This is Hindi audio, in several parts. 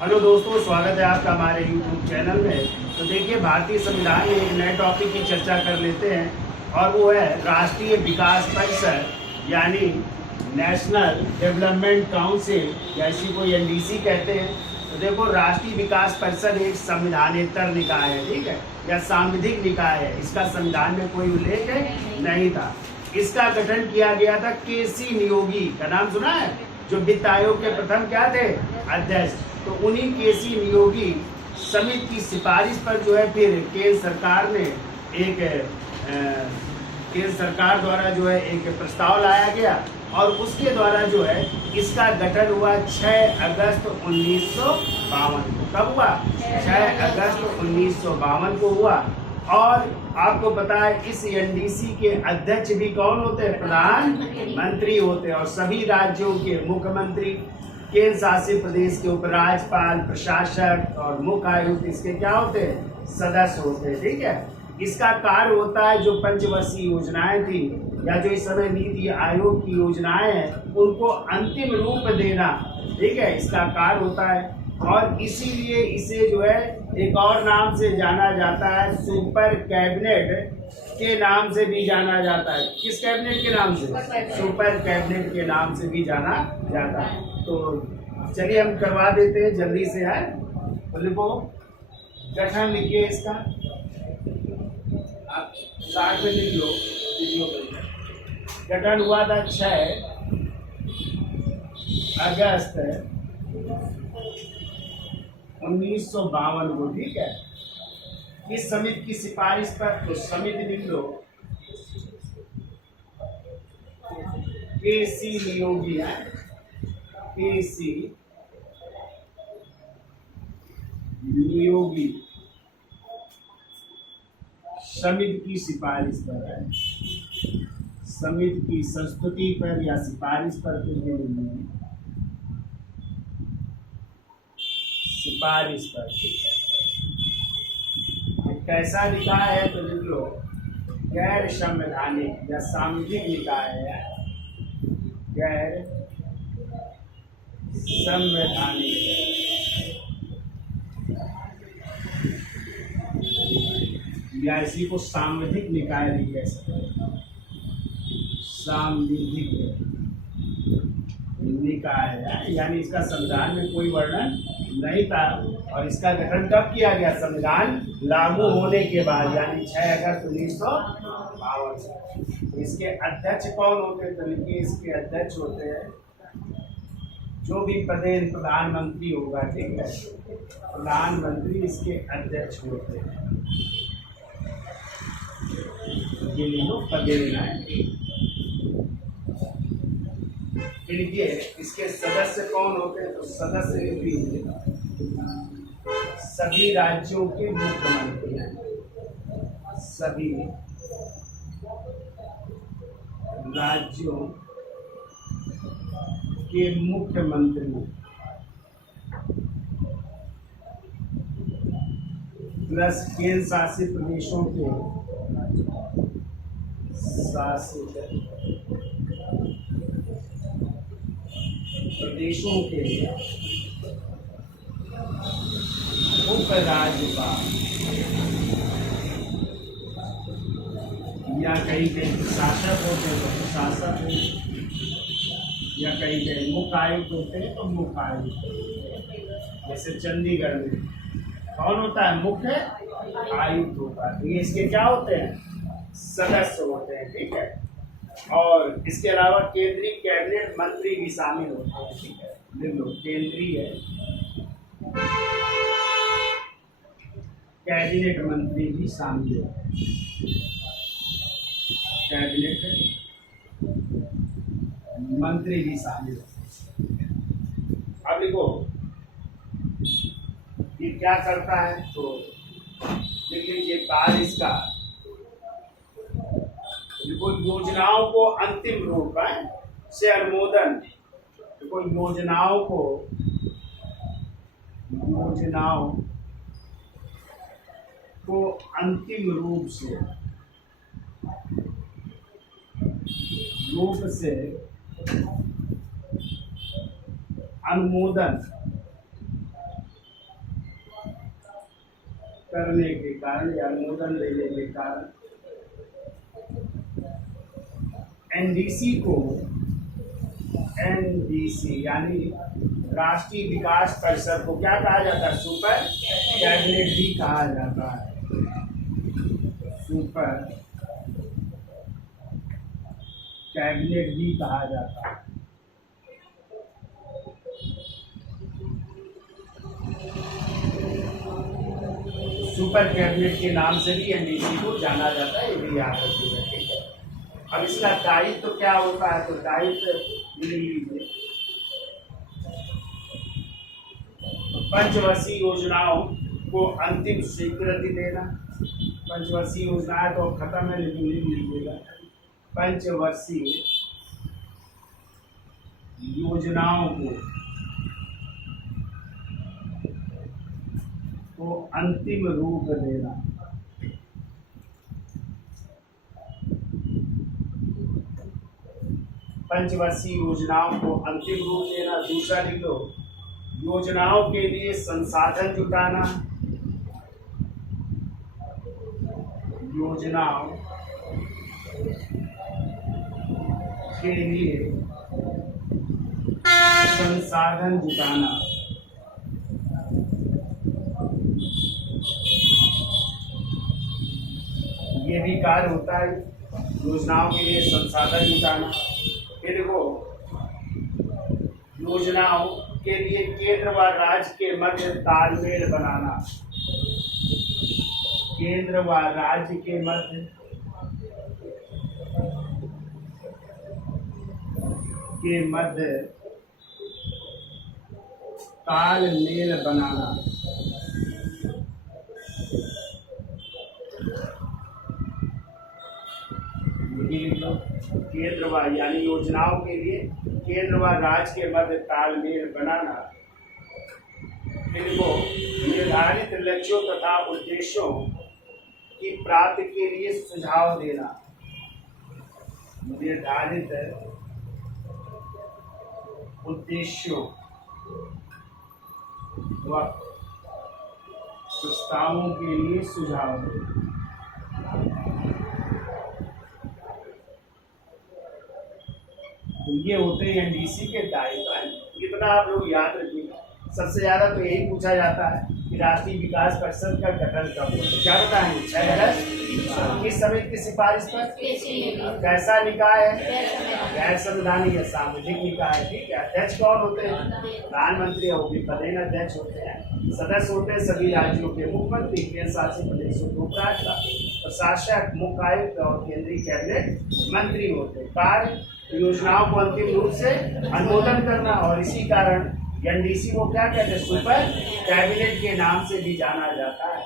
हेलो दोस्तों, स्वागत है आपका हमारे YouTube चैनल में। तो देखिए, भारतीय संविधान में एक नए टॉपिक की चर्चा कर लेते हैं और वो है राष्ट्रीय विकास परिषद यानी नेशनल डेवलपमेंट काउंसिल, या इसी को NDC कहते हैं। तो देखो, राष्ट्रीय विकास परिषद एक संविधानेतर निकाय है, ठीक है, या सांविधिक निकाय है। इसका संविधान में कोई उल्लेख नहीं था। इसका गठन किया गया था KC नियोगी का नाम सुना है, जो वित्त आयोग के प्रथम क्या थे, अध्यक्ष। तो उन्हीं KC नियोगी समिति की सिफारिश पर जो है फिर केंद्र सरकार ने केंद्र सरकार द्वारा जो है एक प्रस्ताव लाया गया और उसके द्वारा जो है इसका गठन हुआ 6 अगस्त 1952 को। कब हुआ? 6 अगस्त 1952 को हुआ। और आपको पता है इस NDC के अध्यक्ष भी कौन होते हैं? प्रधानमंत्री होते हैं। और सभी राज्यों के मुख्यमंत्री, केंद्र शासित प्रदेश के उपराज्यपाल, प्रशासक और मुख्य आयुक्त इसके क्या होते हैं? सदस्य होते हैं, ठीक है। इसका कार्य होता है जो पंचवर्षीय योजनाएं थी या जो इस समय नीति आयोग की योजनाएं हैं उनको अंतिम रूप देना, ठीक है, इसका कार्य होता है। और इसीलिए इसे जो है एक और नाम से जाना जाता है, सुपर कैबिनेट के नाम से भी जाना जाता है। किस कैबिनेट के नाम से? सुपर कैबिनेट के नाम से भी जाना जाता है। तो चलिए हम करवा देते हैं जल्दी से, है तो लिखो, गठन लिखिए इसका, आप साथ में लिख लो वीडियो पर। गठन हुआ था 6 अगस्त 1952 को, ठीक है। इस समिति की सिफारिश पर, तो समिति लिख लो, KC नियोगी है, KC नियोगी समिति की सिफारिश पर है। समिति की संस्तुति पर या सिफारिश पर कुछ भी नहीं है, सिफारिश पर, ठीक है। कैसा निकाय है तो लिख लो, गैर संवैधानिक या सांविधिक निकाय है, गैर संवैधानिक या इसी को सांविधिक निकाय भी कह सकते हैं। सांविधिक निकाय है, यानी इसका संविधान में कोई वर्णन नहीं था। और इसका गठन कब किया गया? संविधान लागू होने के बाद, यानी 6 अगस्त 1952। तो इसके अध्यक्ष कौन होते हैं? तो लिखिए, इसके अध्यक्ष होते हैं जो भी प्रधानमंत्री होगा, ठीक है, प्रधानमंत्री इसके अध्यक्ष होते हैं। ये लिखो, पदेन है। देखिए इसके सदस्य कौन होते हैं? तो सदस्य भी सभी राज्यों के मुख्यमंत्री हैं, सभी राज्यों के मुख्यमंत्री प्लस केंद्र शासित प्रदेशों के उपराज्यपाल, या कहीं कहीं प्रशासक होते हैं तो प्रशासक, या कहीं कहीं मुख्य आयुक्त होते हैं तो मुख्य आयुक्त। जैसे चंडीगढ़ में कौन होता है? मुख्य आयुक्त होता है। तो ये इसके क्या होते हैं? सदस्य होते हैं, ठीक है। और इसके अलावा केंद्रीय कैबिनेट मंत्री भी शामिल होते हैं, ठीक है। लिख लो, केंद्रीय कैबिनेट मंत्री भी शामिल होते हैं, कैबिनेट मंत्री भी शामिल होते हैं। अब लिखो, ये क्या करता है? तो लिख लीजिए कार्य इसका, योजनाओं को अंतिम रूप से अनुमोदन, देखो योजनाओं को अंतिम रूप से अनुमोदन करने के कारण या अनुमोदन देने के कारण एनडीसी को, एनडीसी यानी राष्ट्रीय विकास परिषद को क्या कहा जाता है? सुपर कैबिनेट भी कहा जाता है। सुपर कैबिनेट भी कहा जाता है। सुपर कैबिनेट के नाम से भी एनडीसी को जाना जाता है, ये भी याद रखिएगा, ठीक है। अब इसका दायित्व तो क्या होता है? तो दायित्व लीजिए, पंचवर्षीय योजनाओं को अंतिम स्वीकृति देना। पंचवर्षीय योजनाएं तो खत्म है, लेकिन लिख लीजिएगा, पंचवर्षीय योजनाओं को अंतिम रूप देना। पंचवर्षीय योजनाओं को अंतिम रूप देना। दूसरा लिख लो, योजनाओं के लिए संसाधन जुटाना। योजनाओं के लिए संसाधन जुटाना। ये भी कार्य होता है, योजनाओं के लिए संसाधन जुटाना। फिर वो योजनाओं के लिए केंद्र व राज्य के मध्य तालमेल बनाना। केंद्र व राज्य के मध्य तालमेल बनाना। केंद्र व यानी योजनाओं के लिए केंद्र व राज्य के मध्य तालमेल बनाना। इनको निर्धारित लक्ष्यों तथा उद्देश्यों की प्राप्ति के लिए सुझाव देना। निर्धारित उद्देश्यों व प्रस्तावों के लिए सुझाव देना। तो ये होते हैं एनडीसी के दायित्व। इतना आप लोग याद रखिए। सबसे ज्यादा तो यही पूछा जाता है कि राष्ट्रीय विकास परिषद का गठन कब हुआ। क्या बताएंगे? 6 अगस्त। किस समिति की सिफारिश पर? कैसा निकाय है? गैर संवैधानिक या सामाजिक निकाय, ठीक है। अध्यक्ष कौन होते हैं? प्रधानमंत्री और पदेन अध्यक्ष होते हैं। सदस्य होते हैं सभी राज्यों के मुख्यमंत्री, केंद्र शासित प्रदेशों के उपराज्यपाल, प्रशासक, मुख्य आयुक्त और केंद्रीय कैबिनेट मंत्री होते हैं। कार्य योजनाओं को अंतिम रूप से अनुमोदन करना, और इसी कारण एनडीसी को क्या कहते हैं? सुपर कैबिनेट के नाम से भी जाना जाता है।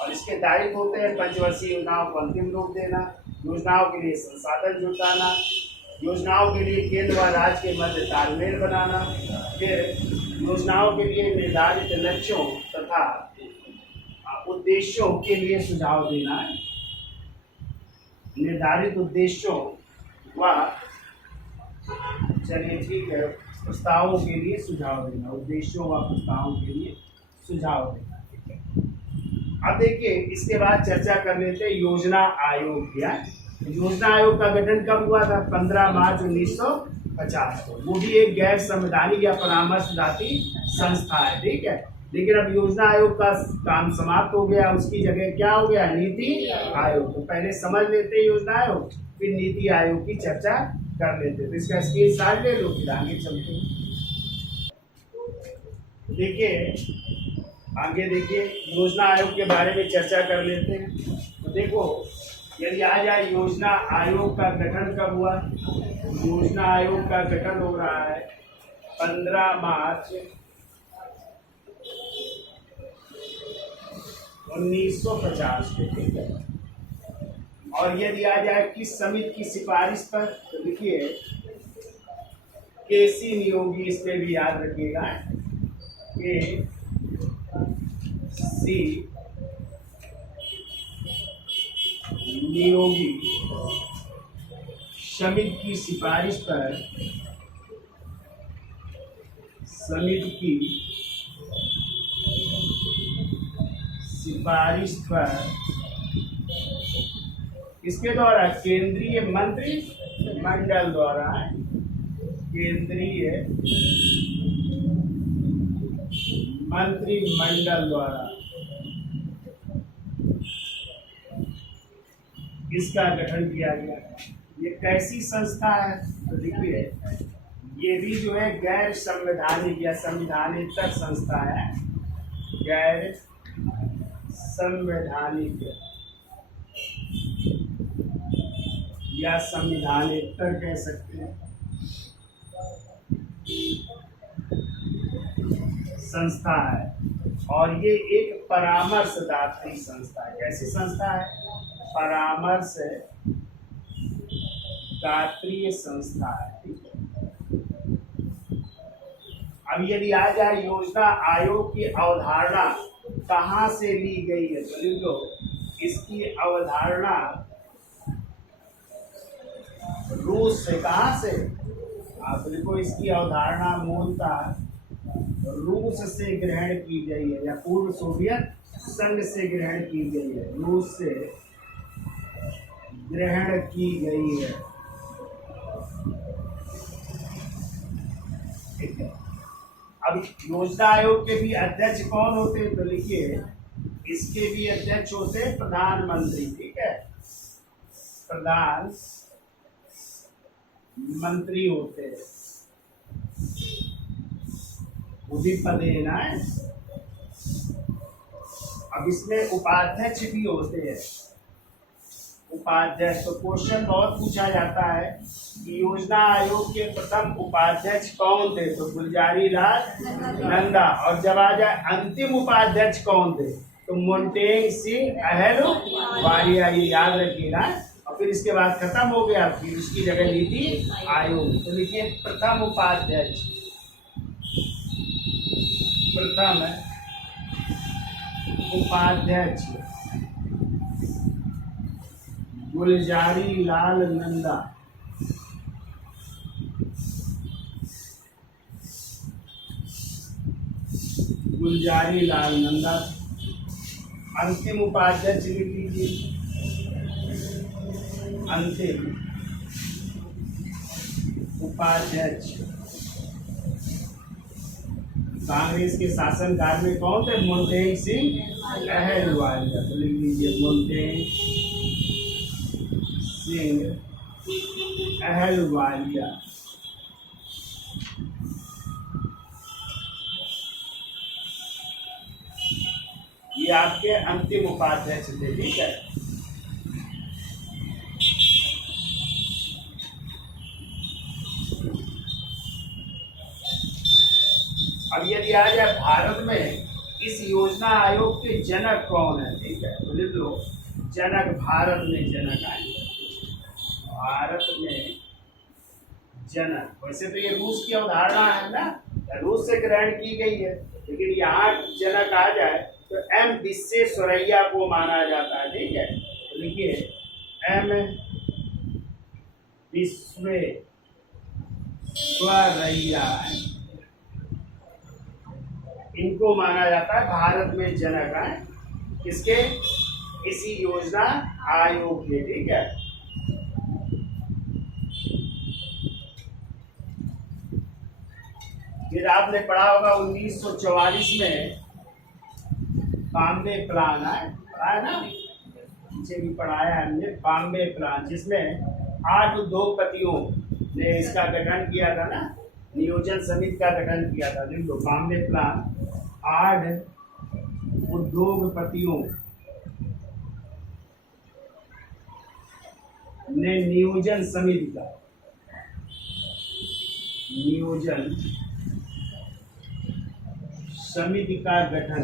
और इसके दायित्व होते हैं पंचवर्षीय योजनाओं को अंतिम रूप देना, योजनाओं के लिए संसाधन जुटाना, योजनाओं के लिए केंद्र व राज्य के मध्य तालमेल बनाना, फिर योजनाओं के लिए निर्धारित लक्ष्यों तथा उद्देश्यों के लिए सुझाव देना है। निर्धारित उद्देश्यों व चलिए ठीक है, प्रस्तावों के लिए सुझाव देना। उद्देश्यों व प्रस्तावों के लिए सुझाव देना, ठीक है। अब देखिए, इसके बाद चर्चा कर लेते हैं योजना आयोग किया। योजना आयोग का गठन कब हुआ था? 15 मार्च 1950 को। वो भी एक गैर संवैधानिक या परामर्शदाती संस्था है, ठीक है। लेकिन अब योजना आयोग का काम समाप्त हो गया, उसकी जगह क्या हो गया? नीति आयोग। तो पहले समझ लेते हैं योजना आयोग, फिर नीति आयोग की चर्चा कर लेते। तो इसका स्क्रीनशॉट ले लो, फिर आगे चलते हैं। देखिए आगे, देखिए योजना आयोग के बारे में चर्चा कर लेते हैं। तो देखो, यदि आ जाए योजना आयोग का गठन कब हुआ? योजना आयोग का गठन हो रहा है 15 मार्च 1950 को, ठीक है। और यदि आ जाए किस समिति की सिफारिश पर? तो देखिए, केसी नियोगी, इस पे भी याद रखिएगा, के सी नियोगी समिति की सिफारिश पर समिति की सिफारिश पर इसके द्वारा केंद्रीय मंत्रिमंडल द्वारा केंद्रीय मंत्रिमंडल द्वारा इसका गठन किया गया। ये कैसी संस्था है? तो देखिए, ये भी जो है गैर संवैधानिक या संविधानेतर संस्था है। गैर संवैधानिक या संविधानेतर कह सकते हैं संस्था है, और ये एक परामर्शदात्री संस्था है। कैसी संस्था है? परामर्शदात्री संस्था है। अब यदि आ जाए योजना आयोग की अवधारणा कहाँ से ली गई है, तो लिखो इसकी अवधारणा रूस से। कहाँ से? आप लिखो इसकी अवधारणा मूलतः रूस से ग्रहण की गई है या पूर्व सोवियत संघ से ग्रहण की गई है। रूस से ग्रहण की गई है। ठीक है। अब योजना आयोग के भी अध्यक्ष कौन होते हैं? तो लिखिए इसके भी अध्यक्ष होते हैं प्रधानमंत्री। ठीक है, प्रधानमंत्री होते हैं। पदेन है। अब इसमें उपाध्यक्ष भी होते हैं। उपाध्यक्ष, तो क्वेश्चन बहुत पूछा जाता है कि योजना आयोग के प्रथम उपाध्यक्ष कौन थे? तो गुलजारी लाल नंदा। और जब आ जाए अंतिम उपाध्यक्ष कौन थे? तो मोंटेग सिंह अहलूवालिया। ये याद रखिएगा। और फिर इसके बाद खत्म हो गया, फिर उसकी जगह ली थी आयोग। तो लिखिए प्रथम उपाध्यक्ष, प्रथम उपाध्यक्ष गुलजारी लाल नंदा। गुलजारी लाल नंदा। अंतिम उपाध्यक्ष लिख लीजिए, अंतिम उपाध्यक्ष कांग्रेस के शासनकाल में कौन थे? मोंटेग सिंह अहलूवालिया। तो लिख लीजिए मोंटेग सिंह अहलूवालिया। ये आपके अंतिम उपाध्यक्ष थे। ठीक है। अब यदि आ जाए भारत में इस योजना आयोग के जनक कौन है? ठीक है, तो लिख लो जनक। भारत में जनक आए, भारत में जनक। वैसे तो ये रूस की अवधारणा है ना, रूस से ग्रहण की गई है, लेकिन यहाँ जनक आ जाए तो एम विश्वेश्वरैया को माना जाता है। ठीक है, तो लिखिए एम विश्वेश्वरैया, इनको माना जाता है भारत में जनक है। किसके? इसी योजना आयोग के। ठीक है। फिर आपने पढ़ा होगा 1944 में बॉम्बे प्लान है, पढ़ा है ना, पीछे भी पढ़ाया है हमने। बॉम्बे प्लान, जिसमें 8 उद्योगपतियों ने इसका गठन किया था ना, नियोजन समिति का गठन किया था। देखो बॉम्बे प्लान, 8 उद्योगपतियों ने नियोजन समिति का, नियोजन समिति का गठन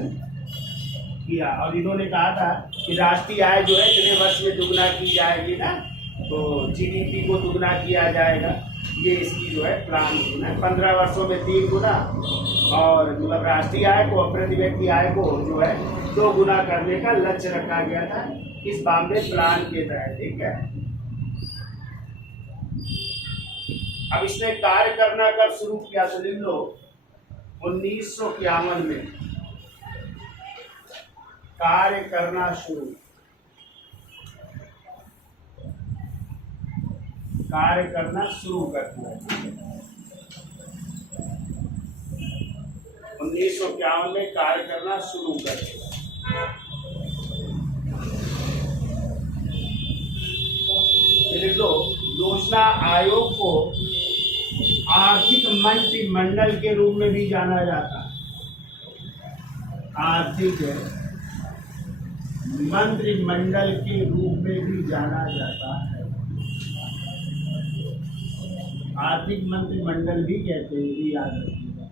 किया। और इन्होंने कहा था कि राष्ट्रीय आय जो है इतने वर्ष में दुगना की जाएगी ना, तो जीडीपी को दुगना किया जाएगा। ये इसकी जो है प्लान है। 15 वर्षों में 3 गुना, और मतलब राष्ट्रीय आय को, प्रति व्यक्ति आय को जो है 2 गुना करने का लक्ष्य रखा गया था इस बॉम्बे प्लान के तहत। ठीक है। अब इसने कार्य करना कब शुरू किया? तो लिख लो 1951 में। कार्य करना शुरू कर दिया। 1951 में कार्य करना शुरू कर दिया। योजना आयोग को आर्थिक मंत्रिमंडल के रूप में भी जाना जाता है। आर्थिक मंत्रिमंडल के रूप में भी जाना जाता है। आर्थिक मंत्रिमंडल भी कहते हैं, ये याद रखिएगा।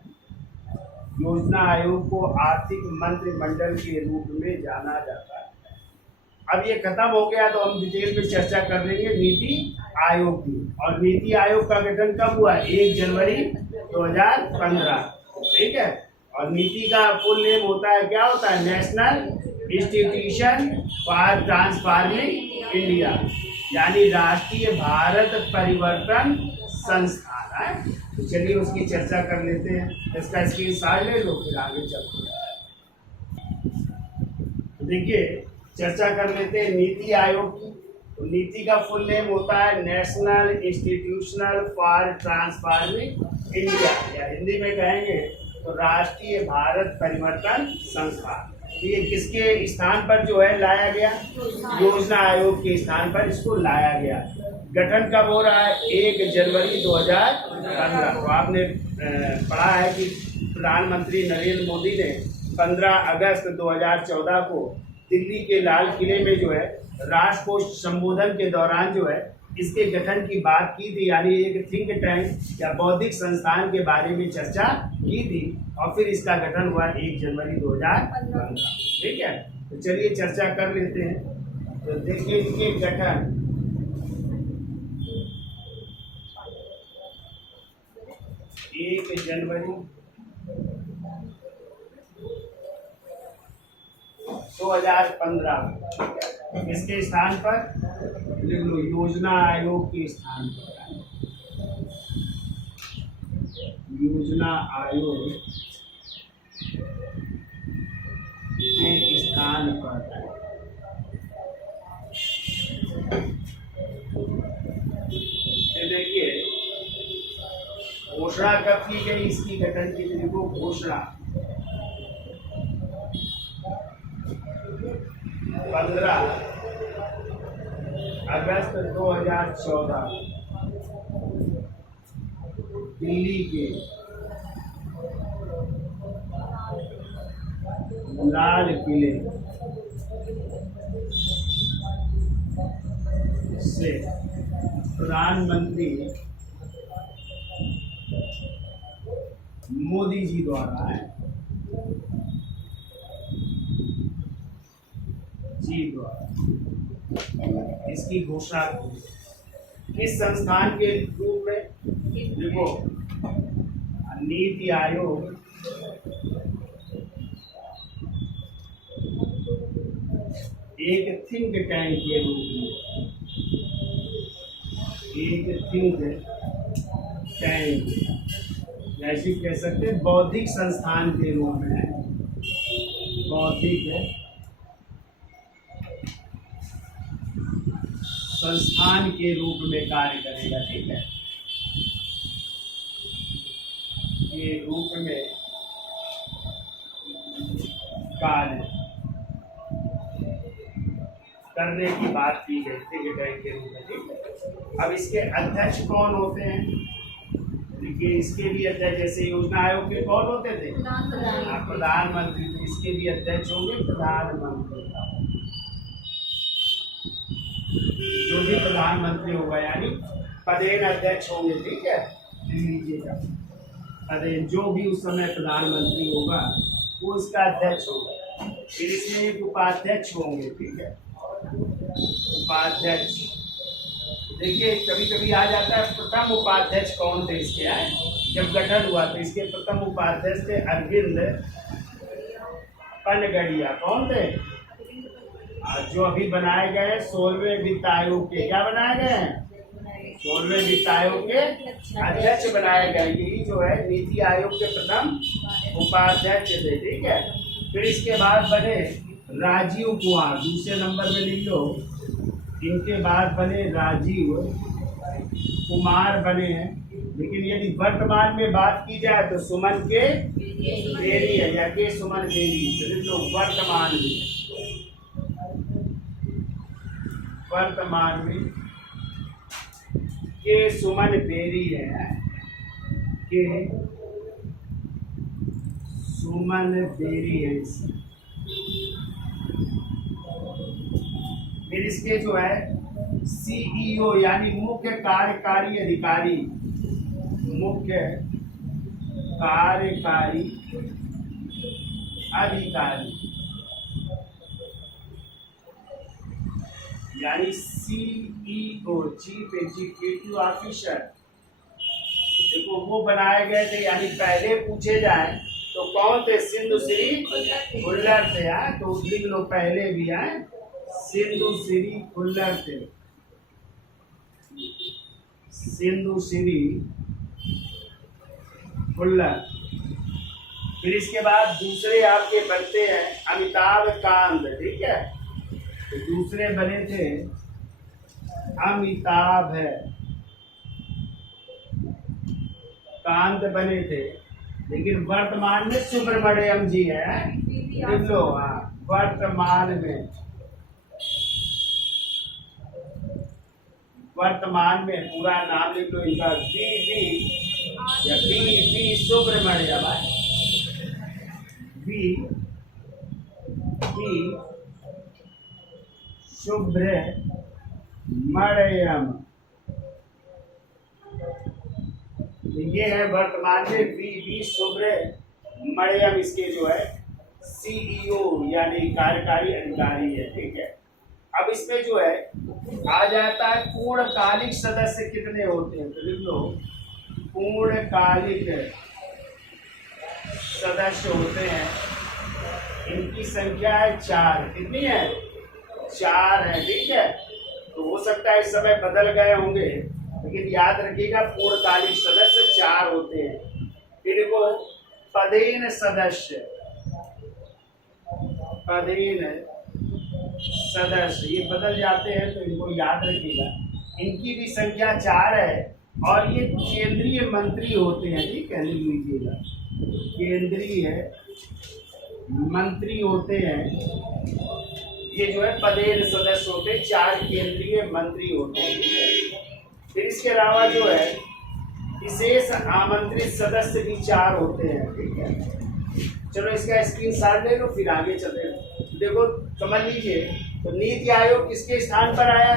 योजना आयोग को आर्थिक मंत्रिमंडल के रूप में जाना जाता है। अब ये खत्म हो गया तो हम डिटेल में चर्चा कर लेंगे नीति आयोग की। और नीति आयोग का गठन कब हुआ? 1 जनवरी 2015। ठीक है। और नीति का फुल नेम होता है, क्या होता है? National institution for transforming India, यानी राष्ट्रीय भारत परिवर्तन संस्थान है। तो चलिए उसकी चर्चा कर लेते हैं। इसका स्क्रीनशॉट ले लो, फिर आगे चलते हैं। देखिए चर्चा कर लेते हैं नीति आयोग की। तो नीति का फुल नेम होता है national institutional for transforming India, या हिंदी में कहेंगे तो राष्ट्रीय भारत परिवर्तन संस्थान। ये किसके स्थान पर जो है लाया गया? योजना आयोग के स्थान पर इसको लाया गया। गठन कब हो रहा है? 1 जनवरी 2015। तो आपने पढ़ा है कि प्रधानमंत्री नरेंद्र मोदी ने 15 अगस्त 2014 को दिल्ली के लाल किले में जो है राष्ट्र को संबोधन के दौरान जो है इसके गठन की बात की थी, यानी एक थिंक टैंक या बौद्धिक संस्थान के बारे में चर्चा की थी। और फिर इसका गठन हुआ 1 जनवरी 2015। ठीक है। तो चलिए चर्चा कर लेते हैं। तो देखिए इनके गठन 1 जनवरी 2015 इसके स्थान पर लिख लो, योजना आयोग के स्थान पर। योजना आयोग के स्थान पर देखिए घोषणा कब की गई इसकी गठन की? देखो घोषणा 15 अगस्त 2014 दिल्ली के लाल किले से प्रधानमंत्री मोदी जी द्वारा इसकी घोषणा किस संस्थान के रूप में? देखो नीति आयोग एक थिंक टैंक के रूप में, एक थिंक टैंक ऐसे कह सकते हैं, बौद्धिक संस्थान के रूप में, बौद्धिक संस्थान के रूप में कार्य करेगा। ठीक है। के रूप में कार्य करने की बात की गई थिंक टैंक के रूप में। ठीक है। अब इसके अध्यक्ष कौन होते हैं? देखिए इसके भी अध्यक्ष, जैसे योजना आयोग के कौन होते थे? प्रधानमंत्री। तो इसके भी अध्यक्ष होंगे प्रधानमंत्री। जो भी प्रधानमंत्री होगा यानी पदेन अध्यक्ष होंगे। ठीक है। लीजिएगा पदेन, जो भी उस समय प्रधानमंत्री होगा वो उसका अध्यक्ष होगा। फिर इसमें एक उपाध्यक्ष होंगे। ठीक है। उपाध्यक्ष देखिए कभी कभी आ जाता है प्रथम उपाध्यक्ष कौन थे इसके आए जब गठन हुआ, तो इसके प्रथम उपाध्यक्ष थे अरविंद पनगड़िया। कौन थे? जो अभी बनाए गए 16वें वित्त आयोग के, क्या बनाए गए हैं? 16वें वित्त आयोग के अध्यक्ष बनाए गए। यही जो है नीति आयोग के प्रथम उपाध्यक्ष थे। ठीक है। फिर इसके बाद बने राजीव कुमार, दूसरे नंबर में लिख लो। इनके बाद बने राजीव कुमार बने हैं। लेकिन यदि वर्तमान में बात की जाए तो सुमन के बेरी है, या के सुमन बेरी। तो लिख लो वर्तमान में के सुमन बेरी है, के सुमन बेरी है। फिर इसके जो है सीईओ यानी मुख्य कार्यकारी अधिकारी, मुख्य कार्यकारी अधिकारी यानी सीईओ, चीफ एग्जीक्यूटिव ऑफिसर। देखो वो बनाए गए थे, यानी पहले पूछे जाए तो कौन थे? सिंधु श्री खुल्लर थे। तो लिख लो पहले भी है सिंधु श्री खुल्लर थे, सिंधु श्री खुल्लर। फिर इसके बाद दूसरे आपके बनते हैं अमिताभ कांत, ठीक है। तो दूसरे बने थे अमिताभ कांत बने थे। लेकिन वर्तमान में सुब्रमण्यम जी है, लिख लो। वर्तमान में पूरा नाम लिख लो इनका, बी सुब्रमण्यम, बी सुब्रमण्यम। ये है वर्तमान में बी सुब्रमण्यम, इसके जो है सीईओ यानी कार्यकारी अधिकारी है, ठीक है। अब इसमें जो है आ जाता है पूर्णकालिक सदस्य कितने होते हैं। तो लिख लो पूर्णकालिक सदस्य होते हैं, इनकी संख्या है 4। कितनी है? 4 है, ठीक है। तो हो सकता है इस समय बदल गए होंगे, लेकिन याद रखिएगा पूर्णकालिक सदस्य 4 होते हैं। फिर वो पदेन सदस्य, ये बदल जाते हैं, तो इनको याद रखिएगा। इनकी भी संख्या 4 है और ये केंद्रीय मंत्री होते हैं, ठीक है, लिख लीजिएगा। केंद्रीय मंत्री होते हैं, ये जो है पदेन सदस्य होते हैं, 4 केंद्रीय मंत्री होते हैं। फिर इसके अलावा जो है विशेष आमंत्रित सदस्य भी 4 होते हैं, ठीक है। चलो इसका स्क्रीनशॉट ले लो, फिर आगे चलते हैं। देखो समझ लीजिए, तो नीति आयोग किसके स्थान पर आया?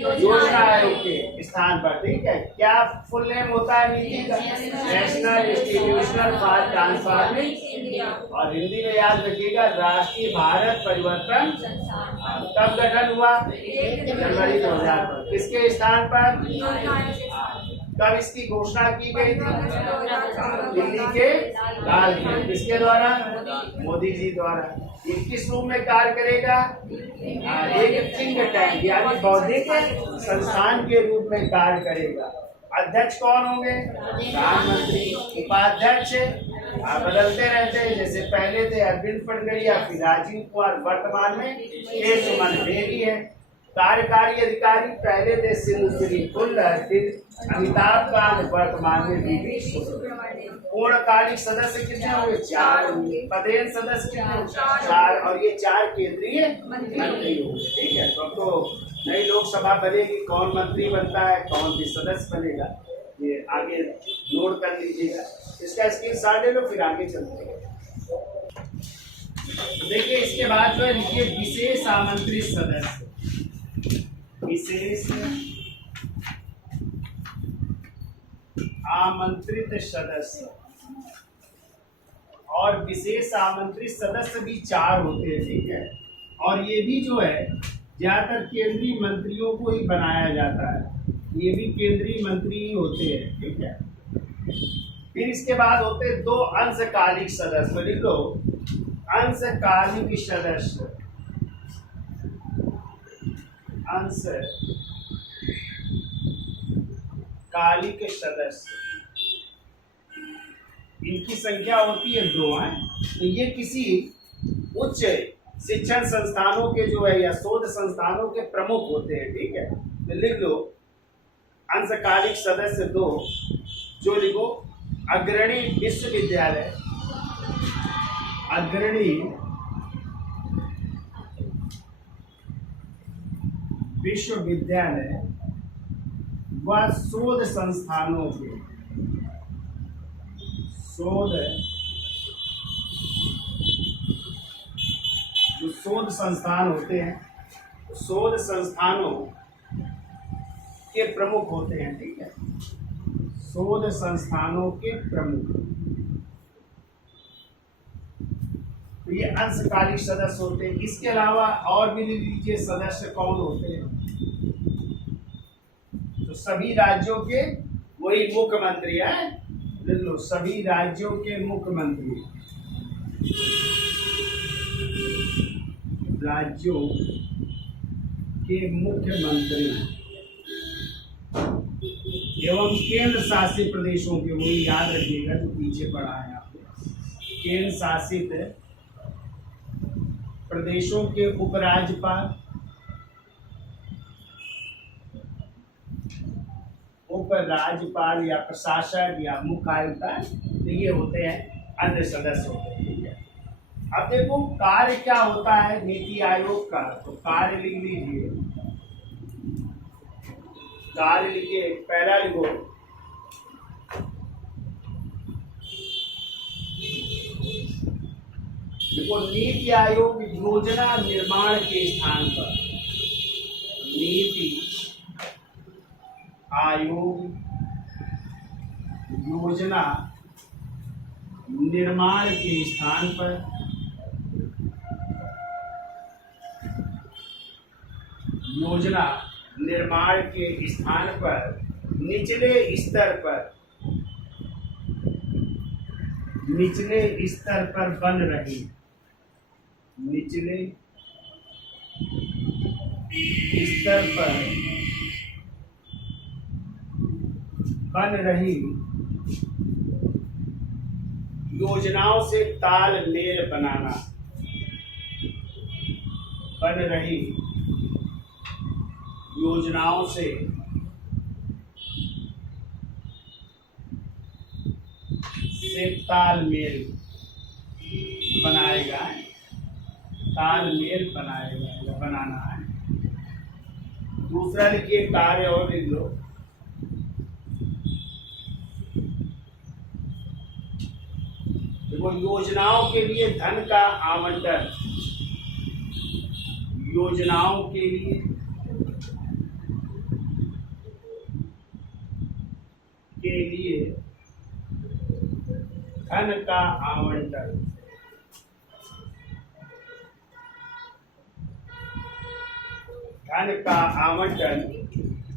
योजना आयोग के स्थान पर, ठीक है। क्या फुल नेम होता है नीति का? नेशनल इंस्टीट्यूशनल फॉर ट्रांसफॉर्मिंग, और हिंदी में याद रखिएगा राष्ट्रीय भारत परिवर्तन। कब गठन हुआ? जनवरी 2000 पर। किसके स्थान पर? कब इसकी घोषणा की गई थी? दिल्ली के लाल किले। किसके द्वारा? मोदी जी द्वारा। ये किस रूप में कार्य करेगा? एक थिंक टैंक यानी बौद्धिक संस्थान के रूप में कार्य करेगा। अध्यक्ष कौन होंगे? प्रधानमंत्री। उपाध्यक्ष बदलते रहते हैं, जैसे पहले थे अरविंद पटगड़िया, फिर राजीव कुमार, वर्तमान में के सुमन बेरी है। कार्यकारी अधिकारी पहले थे सिंधु श्री खुल्लर, फिर अमिताभ कांत, वर्तमान में बी सुब्रमण्यम। पूर्णकालिक सदस्य कितने होंगे? 4 होंगे। पदेन सदस्य कितने होंगे? 4, और ये 4 केंद्रीय मंत्री होंगे, ठीक है। तो नई लोकसभा बनेगी, कौन मंत्री बनता है, कौन भी सदस्य बनेगा, ये आगे नोट कर लीजिएगा। इसका स्क्रीनशॉट ले लो, फिर आगे चलते हैं। देखिए इसके बाद जो है लिखिए विशेष आमंत्रित सदस्य, विशेष आमंत्रित सदस्य। और विशेष आमंत्रित सदस्य भी 4 होते हैं, ठीक है। और ये भी जो है ज्यादातर केंद्रीय मंत्रियों को ही बनाया जाता है, ये भी केंद्रीय मंत्री ही होते हैं, ठीक है। फिर इसके बाद होते हैं 2 अंशकालिक सदस्य। लिख लो अंशकालिक सदस्य, अंशकालिक सदस्य, इनकी संख्या होती है 2 है। तो ये किसी उच्च शिक्षण संस्थानों के जो है या शोध संस्थानों के प्रमुख होते हैं, ठीक है। तो लिख लो अंशकालिक सदस्य 2, जो लिखो अग्रणी विश्वविद्यालय, अग्रणी विश्वविद्यालय व शोध संस्थानों के, शोध संस्थान होते हैं, शोध संस्थानों के प्रमुख होते हैं, ठीक है। शोध संस्थानों के प्रमुख, तो ये अंशकालिक सदस्य होते हैं। इसके अलावा और भी लिख लीजिए सदस्य कौन होते हैं। तो सभी राज्यों के वही मुख्यमंत्री है, लिख लो सभी राज्यों के मुख्यमंत्री, राज्यों के मुख्यमंत्री एवं केंद्र शासित प्रदेशों के, वही याद रखिएगा जो पीछे पढ़ा है आपने, केंद्र शासित प्रदेशों के उपराज्यपाल, उपराज्यपाल या प्रशासक या मुख्य आयुक्त, ये होते हैं अन्य सदस्य होते हैं, ठीक है। अब देखो कार्य क्या होता है नीति आयोग का, तो कार्य लिख लीजिए, कार्य लिखिए, पहला लिखो देखो नीति आयोग योजना निर्माण के स्थान पर, नीति आयोग योजना निर्माण के स्थान पर, योजना निर्माण के स्थान पर निचले स्तर पर, निचले स्तर पर बन रही, निचले स्तर पर बन रही योजनाओं से तालमेल बनाना, बन रही योजनाओं से तालमेल बनाएगा, तालमेल बनाएगा, बनाना है। दूसरा लिखिए कार्य, और लिख लो देखो योजनाओं के लिए धन का आवंटन, योजनाओं के लिए धन का आवंटन, धन का आवंटन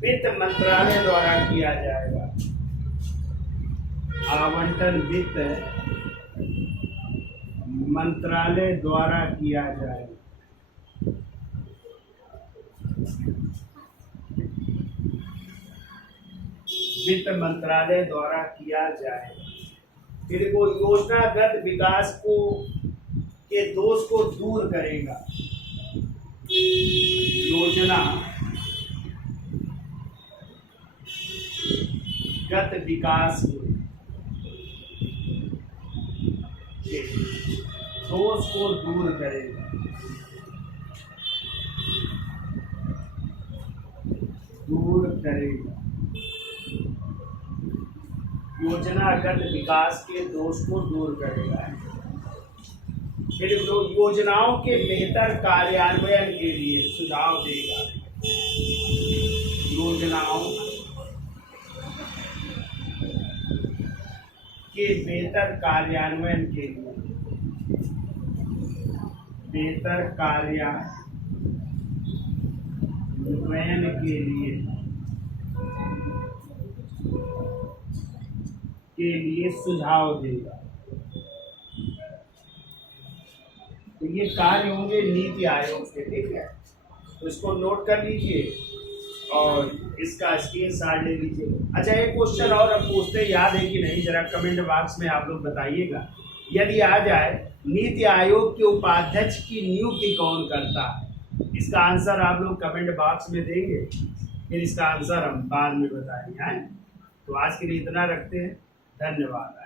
वित्त मंत्रालय द्वारा किया जाएगा, आवंटन वित्त मंत्रालय द्वारा किया जाएगा। वित्त मंत्रालय द्वारा किया जाएगा। फिर वो योजनागत विकास को के दोष को दूर करेगा, योजना गत विकास के दोष को दूर करेगा, दूर करेगा, योजनागत विकास के दोष को दूर करेगा। फिर योजनाओं के बेहतर कार्यान्वयन के लिए सुझाव देगा, योजनाओं के बेहतर कार्यान्वयन के लिए, बेहतर कार्यान्वयन के लिए सुझाव देगा। तो ये कार्य होंगे नीति आयोग के, ठीक है। तो इसको नोट कर लीजिए और इसका स्क्रीनशॉट ले लीजिए। अच्छा, एक क्वेश्चन और अब पूछते, याद है कि नहीं जरा कमेंट बॉक्स में आप लोग बताइएगा। यदि आ जाए नीति आयोग के उपाध्यक्ष की नियुक्ति कौन करता है? इसका आंसर आप लोग कमेंट बॉक्स में देंगे, फिर इसका आंसर हम बाद में बताएंगे। तो आज के लिए इतना रखते हैं। धन्यवाद।